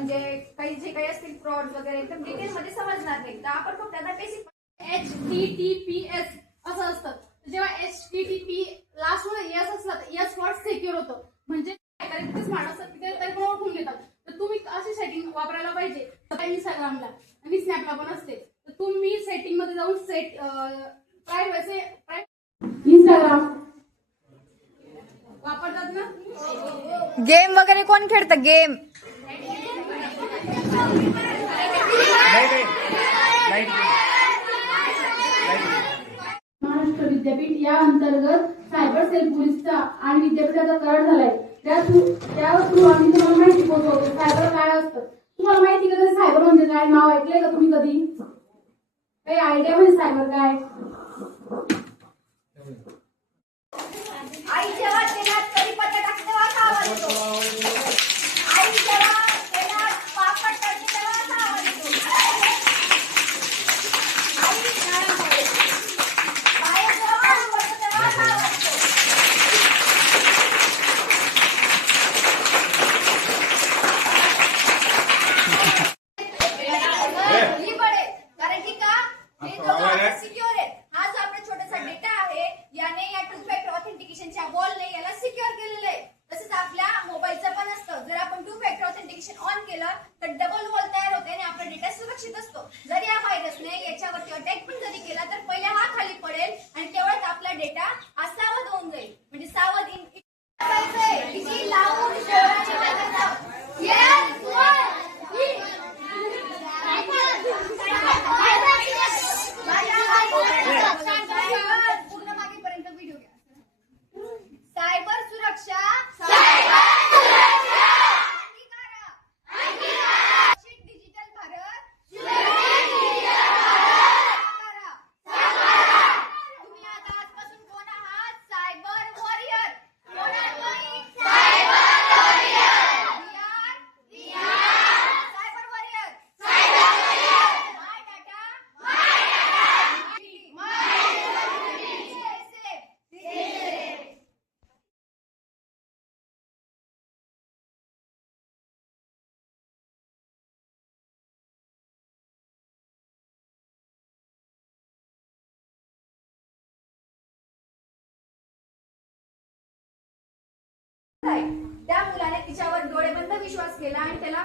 म्हणजे काही जे काही असतील फ्रॉड वगैरे एकदम डिटेल मध्ये समजणार नाही. तर आपण फक्त आता बेसिक HTTPS असं असतं. जेव्हा HTTP लास्ट वर एस असला तर एस फॉर सिक्युअर होतं. म्हणजे तिथे स्मार्ट असतात तिथे तरी पण ओळखून घेतात. तर तुम्ही अशी सेटिंग वापरायला पाहिजे. इंस्टाग्रामला आणि स्नॅपला पण असते. तर तुम्ही सेटिंग मध्ये जाऊन सेट प्रायव्हसी इंस्टाग्राम वापरतात ना. गेम वगैरे कोण खेळतं गेम? महाराष्ट्र विद्यापीठ या अंतर्गत सायबर सेल पोलीसचा आणि विद्यापीठाचा करार झालाय. त्या थ्रू आम्ही तुम्हाला माहिती पोहोचवतो सायबर काय असतं. तुम्हाला माहिती का सायबर म्हणजे काय? नाव ऐकलंय का तुम्ही कधी? काही आयडिया म्हणजे सायबर काय? आई जेव्हा तेलात कढीपत्ता टाकते तेव्हा असा आवाज येतो. आई जेव्हा तेलात पापड टाकते तेव्हा असा आवाज येतो. आई बाहेर जेव्हा पाणी पडतं तेव्हा असा आवाज येतो. ही पडे कारण की का हे दोघं सिक्युअर आहेत. हा जो आपला छोटासा डेटा आहे याने या टू फॅक्टर ऑथेंटिकेशनच्या वॉलने याला सिक्युअर केलेलं आहे. तसंच आपल्या मोबाईलचं पण असतं. जर आपण टू फॅक्टर ऑथेंटिकेशन ऑन केलं तर डबल वॉल तयार होते आणि आपला डेटा सुरक्षित असतो. जर या व्हायरसने याच्यावरती अटॅक पण जरी केला तर पहिले हा खाली पडेल आणि तेवढाच आपला डेटा असावध होऊन जाईल. म्हणजे सावध किती लावून जोराने वाजवायचं. पूर्ण मागेपर्यंत व्हिडिओ घ्या. सायबर सुरक्षा डिजिटल भारत तुम्ही आता आजपासून कोण आहात? Cyber warrior. कोण आहात तुम्ही? Cyber warrior. माय डाटा त्या मुलाने तिच्यावर डोळेबंद विश्वास केला आणि त्याला